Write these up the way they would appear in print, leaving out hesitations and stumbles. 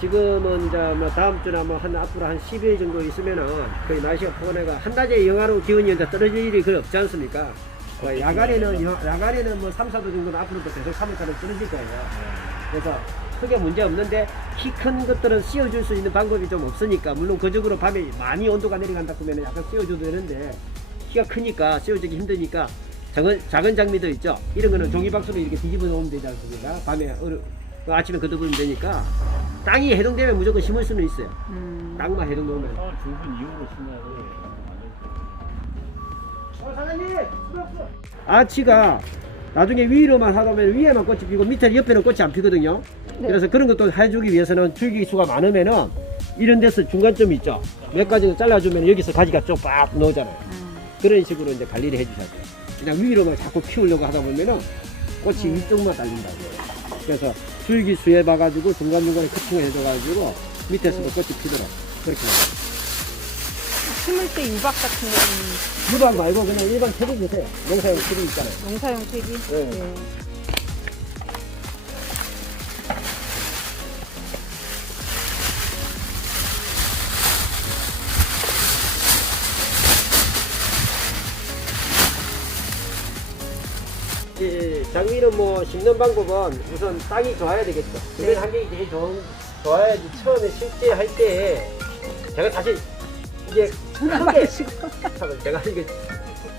지금은 이제 뭐 다음 주나 뭐 한 앞으로 한 10일 정도 있으면은 거의 날씨가 포근해가 한낮에 영하로 기온이 이제 떨어질 일이 거의 없지 않습니까? 야간에는 뭐 3, 4도 정도는 앞으로도 계속 3월까지 떨어질 거예요. 그래서 크게 문제 없는데 키 큰 것들은 씌워줄 수 있는 방법이 좀 없으니까, 물론 그적으로 밤에 많이 온도가 내려간다 그러면 약간 씌워줘도 되는데 키가 크니까 씌워주기 힘드니까 작은 장미도 있죠. 이런 거는 종이박스로 이렇게 뒤집어 놓으면 되지 않습니까? 밤에 아침에 걷어보면 되니까. 땅이 해동되면 무조건 심을 수는 있어요. 땅만 해동 놓으면. 죽은 이후로 심어야 돼. 사장님! 아치가 나중에 위로만 하다 보면 위에만 꽃이 피고 밑에 옆에는 꽃이 안 피거든요. 네. 그래서 그런 것도 해주기 위해서는 줄기수가 많으면은 이런 데서 중간점이 있죠. 몇 가지 잘라주면 여기서 가지가 좀 빡 나오잖아요. 그런 식으로 이제 관리를 해주셔야 돼요. 그냥 위로만 자꾸 키우려고 하다 보면은 꽃이 위쪽만 달린다고. 그래서 줄기수에 봐가지고 중간중간에 커팅을 해줘가지고 밑에서도 꽃이 피도록 그렇게 해요. 심을 때 유박 같은 거는 유박 말고 그냥 일반 퇴비 주세요. 농사용 퇴비 있잖아요. 농사용 퇴비? 네. 장미는 뭐 심는 방법은 우선 땅이 좋아야 되겠죠. 주변 환경이 제일 좋아야지 처음에 실제 할 때 제가 사실 이게 크게 제가 이게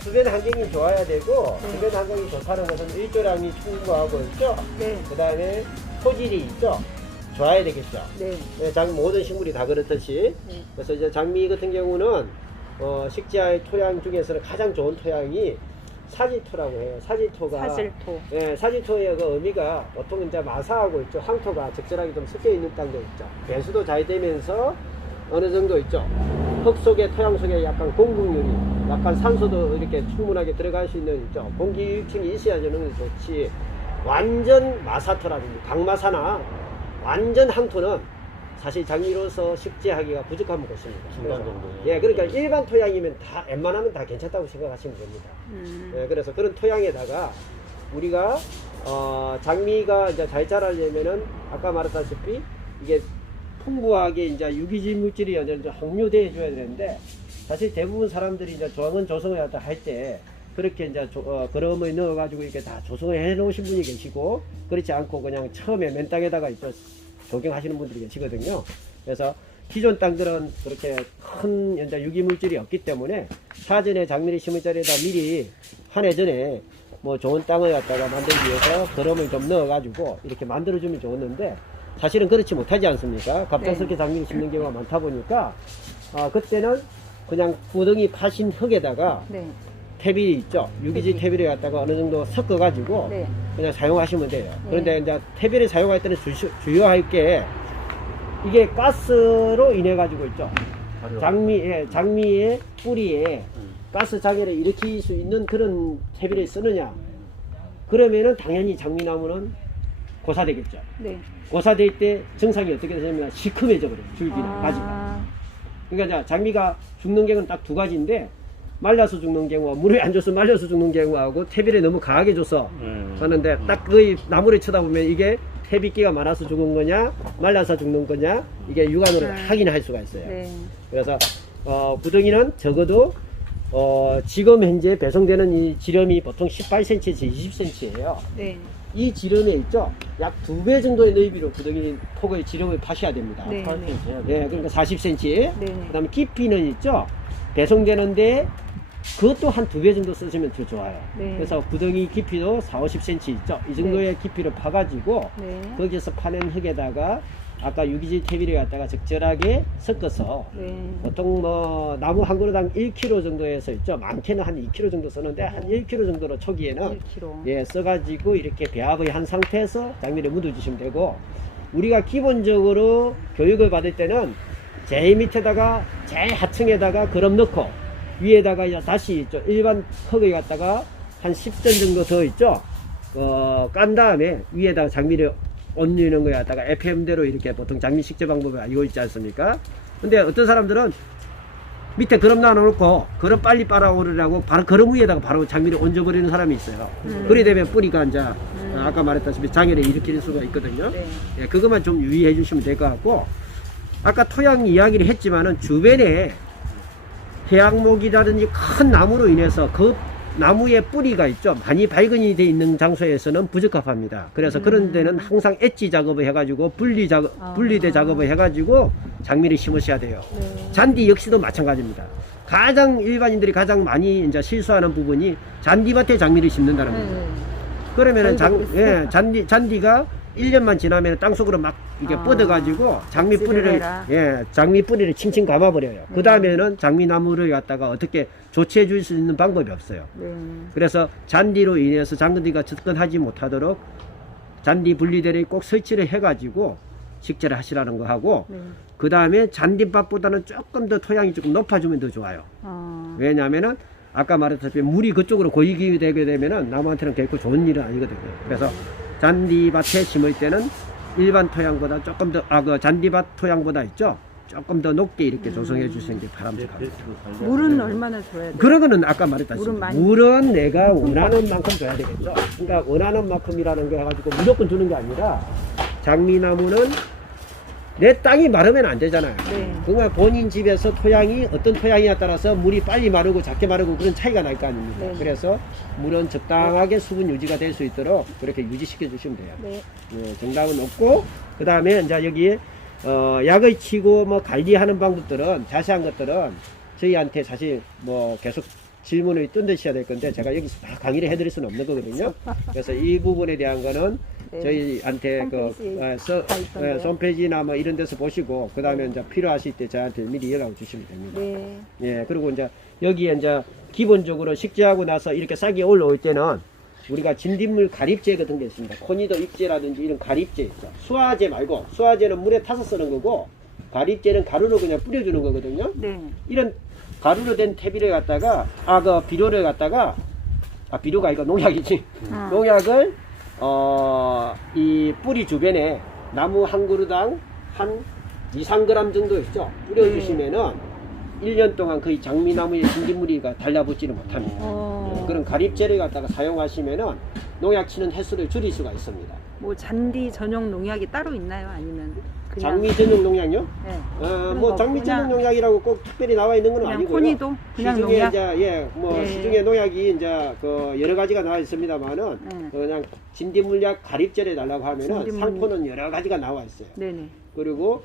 주변 환경이 좋아야 되고 주변 환경이 좋다는 것은 일조량이 충분하고 있죠. 네. 그 다음에 토질이 있죠. 좋아야 되겠죠. 네. 모든 식물이 다 그렇듯이. 네. 그래서 이제 장미 같은 경우는 식재할 토양 중에서는 가장 좋은 토양이 사지토라고 해요. 사지토가 사질토. 예, 사지토의 그 의미가 보통 이제 마사하고 있죠. 황토가 적절하게 좀 섞여 있는 땅도 있죠. 배수도 잘 되면서 어느 정도 있죠. 흙 속에 토양 속에 약간 공급률이 약간 산소도 이렇게 충분하게 들어갈 수 있는 있죠. 공기 유익층이 있어야 저는 좋지. 완전 마사토라든지 강마사나 완전 황토는 사실 장미로서 식재하기가 부족한 곳입니다. 중간 정도. 예, 그러니까 일반 토양이면 다 웬만하면 다 괜찮다고 생각하시면 됩니다. 예, 그래서 그런 토양에다가 우리가 장미가 이제 잘 자라려면은 아까 말했다시피 이게 풍부하게 이제 유기질 물질이 이제 함유되어 줘야 되는데, 사실 대부분 사람들이 이제 조항은 조성을 할 때 그렇게 이제 그럼을 넣어가지고 이렇게 다 조성을 해 놓으신 분이 계시고, 그렇지 않고 그냥 처음에 맨 땅에다가 있죠. 조경하시는 분들이 계시거든요. 그래서 기존 땅들은 그렇게 큰 이제 유기물질이 없기 때문에 사전에 장미를 심을 자리에다 미리 한 해 전에 뭐 좋은 땅을 갖다가 만들기 위해서 거름을 좀 넣어가지고 이렇게 만들어주면 좋았는데, 사실은 그렇지 못하지 않습니까? 갑작스럽게 장미를 심는 경우가 많다 보니까 그때는 그냥 구덩이 파신 흙에다가 네. 퇴비 있죠. 유기질 퇴비. 퇴비를 갖다가 어느 정도 섞어가지고 네. 그냥 사용하시면 돼요. 네. 그런데 이제 퇴비를 사용할 때는 주의할 게 이게 가스로 인해 가지고 있죠. 장미의 뿌리에 가스 장애를 일으킬 수 있는 그런 퇴비를 쓰느냐, 그러면은 당연히 장미나무는 고사되겠죠. 네. 고사될 때 증상이 어떻게 되냐면 시큼해져 버려요. 줄기나 가지가. 그러니까 장미가 죽는 경우는 딱 두 가지인데, 말라서 죽는 경우와 물을 안 줘서 말려서 죽는 경우하고 퇴비를 너무 강하게 줘서 하는데, 딱 그 나무를 쳐다보면 이게 퇴비기가 많아서 죽은 거냐 말라서 죽는 거냐 이게 육안으로 확인할 수가 있어요. 네. 그래서 구덩이는 적어도 지금 현재 배송되는 이 지름이 보통 18cm에서 20cm예요. 네. 이 지름에 있죠, 약 2배 정도의 넓이로 구덩이 폭의 지름을 파셔야 됩니다. 네. 네, 그러니까 40cm. 네. 그 다음에 깊이는 있죠, 배송되는데 그것도 한 2배 정도 쓰시면 더 좋아요. 네. 그래서 구덩이 깊이도 4, 50cm 있죠. 이 정도의 깊이를 파가지고 네. 거기서 파낸 흙에다가 아까 유기질 퇴비를 갖다가 적절하게 섞어서 네. 보통 뭐 나무 한 그루당 1kg 정도에서 있죠. 많게는 한 2kg 정도 쓰는데 한 1kg 정도로 초기에는 1kg. 예, 써가지고 이렇게 배합을 한 상태에서 장미를 묻어주시면 되고, 우리가 기본적으로 교육을 받을 때는 제일 밑에다가 제일 하층에다가 그럼 넣고 위에다가 이제 다시 있죠. 일반 흙을 갖다가 한 10전 정도 더 있죠. 깐 다음에 위에다가 장미를 얹는 거에 갖다가 FM대로 이렇게 보통 장미 식재 방법을 알고 있지 않습니까? 근데 어떤 사람들은 밑에 그럼 놔놓고 그럼 빨리 빨아오르라고 바로 그럼 위에다가 바로 장미를 얹어버리는 사람이 있어요. 그래 되면 뿌리가 이제 아까 말했다시피 장애를 일으킬 수가 있거든요. 네. 예, 그것만 좀 유의해 주시면 될 것 같고, 아까 토양 이야기를 했지만은 주변에 해양목이라든지 큰 나무로 인해서 그 나무의 뿌리가 있죠. 많이 발근이 돼 있는 장소에서는 부적합합니다. 그래서 그런 데는 항상 엣지 작업을 해가지고 분리대 작업을 해가지고 장미를 심으셔야 돼요. 네. 잔디 역시도 마찬가지입니다. 가장 일반인들이 가장 많이 이제 실수하는 부분이 잔디밭에 장미를 심는다는 거예요. 그러면은 잔디가 1년만 지나면 땅속으로 막 이게 뻗어가지고 장미 뿌리를 장미 뿌리를 칭칭 감아버려요. 그 다음에는 장미나무를 갖다가 어떻게 조치해 줄 수 있는 방법이 없어요. 그래서 잔디로 인해서 잔디가 접근하지 못하도록 잔디 분리대를 꼭 설치를 해가지고 식재를 하시라는 거 하고, 그 다음에 잔디밭보다는 조금 더 토양이 조금 높아지면 더 좋아요. 왜냐하면은 아까 말했다시피 물이 그쪽으로 고이게 되게 되면은 나무한테는 결코 좋은 일은 아니거든요. 그래서 잔디밭에 심을 때는 일반 토양보다 조금 더, 그 잔디밭 토양보다 있죠? 조금 더 높게 이렇게 조성해 주시는 게 바람직합니다. 물은 얼마나 줘야 돼요? 그런 거는 아까 말했다시피 물은 많이 물은 내가 원하는 만큼 줘야 되겠죠. 그러니까 원하는 만큼이라는 게 가지고 무조건 주는 게 아니라, 장미나무는 내 땅이 마르면 안 되잖아요. 네. 그러니까 본인 집에서 토양이 어떤 토양이에 따라서 물이 빨리 마르고 작게 마르고 그런 차이가 날 거 아닙니까? 네. 그래서 물은 적당하게 수분 유지가 될 수 있도록 그렇게 유지시켜 주시면 돼요. 네. 정답은 없고, 그 다음에 이제 여기 약을 치고 뭐 관리하는 방법들은 자세한 것들은 저희한테 사실 뭐 계속 질문을 던드셔야 될 건데 제가 여기서 다 강의를 해드릴 수는 없는 거거든요. 그래서 이 부분에 대한 거는 네. 저희한테 홈페이지나 뭐 이런 데서 보시고, 그 다음에 이제 필요하실 때 저한테 미리 연락을 주시면 됩니다. 네. 예, 그리고 이제 여기에 이제 기본적으로 식재하고 나서 이렇게 싹이 올라올 때는 우리가 진딧물 가립제 같은 게 있습니다. 코니도 입제라든지 이런 가립제 있죠. 수화제 말고, 수화제는 물에 타서 쓰는 거고, 가립제는 가루로 그냥 뿌려주는 거거든요. 네. 이런 가루로 된 퇴비를 갖다가, 비료를 갖다가, 비료가 아니고 농약이지. 농약을, 이 뿌리 주변에 나무 한 그루당 한 2~3g 정도 있죠. 뿌려주시면은 1년 동안 거의 장미나무의 진딧물이가 달라붙지를 못합니다. 그런 가립제를 갖다가 사용하시면은 농약 치는 횟수를 줄일 수가 있습니다. 뭐 잔디 전용 농약이 따로 있나요? 아니면 그냥 장미 전용 농약요? 네. 뭐 장미 전용 농약이라고 꼭 특별히 나와 있는 건 그냥 아니고요. 코니도 그냥 시중에 농약. 이제 네. 시중에 농약이 이제 여러 가지가 나와 있습니다만은 네. 그냥 진딧물약 가립제를 달라고 하면은 진딧물. 상표는 여러 가지가 나와 있어요. 네네. 그리고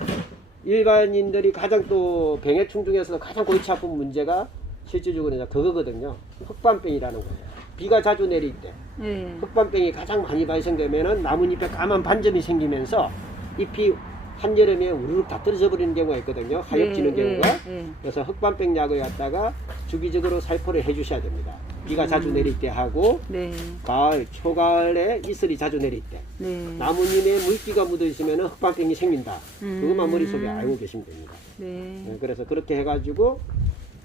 일반인들이 가장 또 병해충 중에서도 가장 골치 아픈 문제가 실질적으로 이제 그거거든요. 흑반병이라는 거예요. 비가 자주 내릴 때 네. 흑반병이 가장 많이 발생되면은 나뭇잎에 까만 반점이 생기면서 잎이 한여름에 우르륵 다 떨어져 버리는 경우가 있거든요. 하엽지는 경우가. 그래서 흑반병 약을 갖다가 주기적으로 살포를 해 주셔야 됩니다. 비가 자주 내릴 때 하고, 네. 가을, 초가을에 이슬이 자주 내릴 때, 네. 나뭇잎에 물기가 묻어 있으면 흑반병이 생긴다. 그것만 머릿속에 알고 계시면 됩니다. 네. 그래서 그렇게 해가지고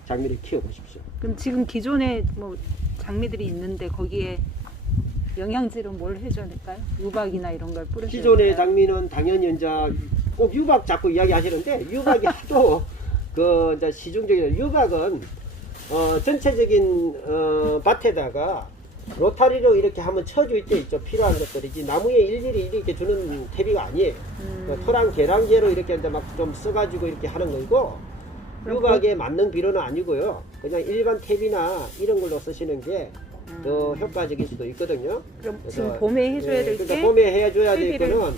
장미를 키워보십시오. 그럼 지금 기존에 뭐 장미들이 있는데 거기에 영양제로 뭘 해줘야 될까요? 유박이나 이런 걸 뿌려줘야 기존의 될까요? 장미는 당연히 이제 꼭 유박 자꾸 이야기 하시는데, 유박이 하도 이제 시중적인 유박은 전체적인 밭에다가 로타리로 이렇게 한번 쳐줄 때 있죠. 필요한 것들이지 나무에 일일이 이렇게 주는 퇴비가 아니에요. 토랑 계량제로 이렇게 이제 막 좀 써가지고 이렇게 하는 거고, 유박에 맞는 비료는 아니고요. 그냥 일반 퇴비나 이런 걸로 쓰시는 게 더 효과적일 수도 있거든요. 그럼 그래서, 지금 봄에 해줘야 될 게 그러니까 봄에 해줘야 될 거는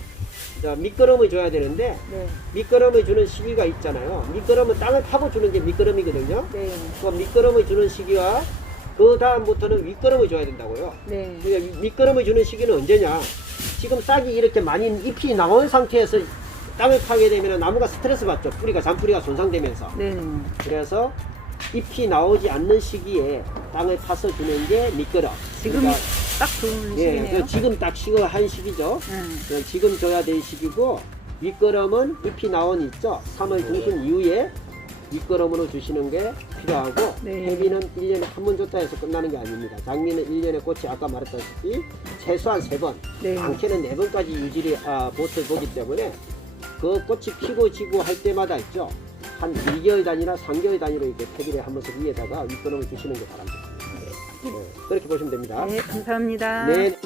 자, 밑거름을 줘야 되는데, 네. 밑거름을 주는 시기가 있잖아요. 밑거름은 땅을 파고 주는 게 밑거름이거든요. 네. 그 밑거름을 주는 시기와 그 다음부터는 윗거름을 줘야 된다고요. 네. 그러니까 밑거름을 주는 시기는 언제냐? 지금 싹이 이렇게 많이 잎이 나온 상태에서 땅을 파게 되면 나무가 스트레스 받죠. 뿌리가 잔뿌리가 손상되면서. 네. 그래서 잎이 나오지 않는 시기에 땅을 파서 주는 게 밑거름. 지금이 그러니까, 딱 좋은 시기네요. 지금 딱 시기한 시기죠. 지금 줘야 될 시기고, 윗거름은 잎이 나온 있죠. 3월 중순 이후에 윗거름으로 주시는 게 필요하고, 네. 퇴비는 1년에 한 번 줬다 해서 끝나는 게 아닙니다. 장미는 1년에 꽃이 아까 말했다시피 최소한 3번, 네. 많게는 4번까지 유지를 보트를 보기 때문에 그 꽃이 피고 지고 할 때마다 있죠. 한 2개월 단위나 3개월 단위로 이렇게 퇴비를 한 번씩 위에다가 윗거름을 주시는 게 바랍니다. 그렇게 보시면 됩니다. 네, 감사합니다. 네.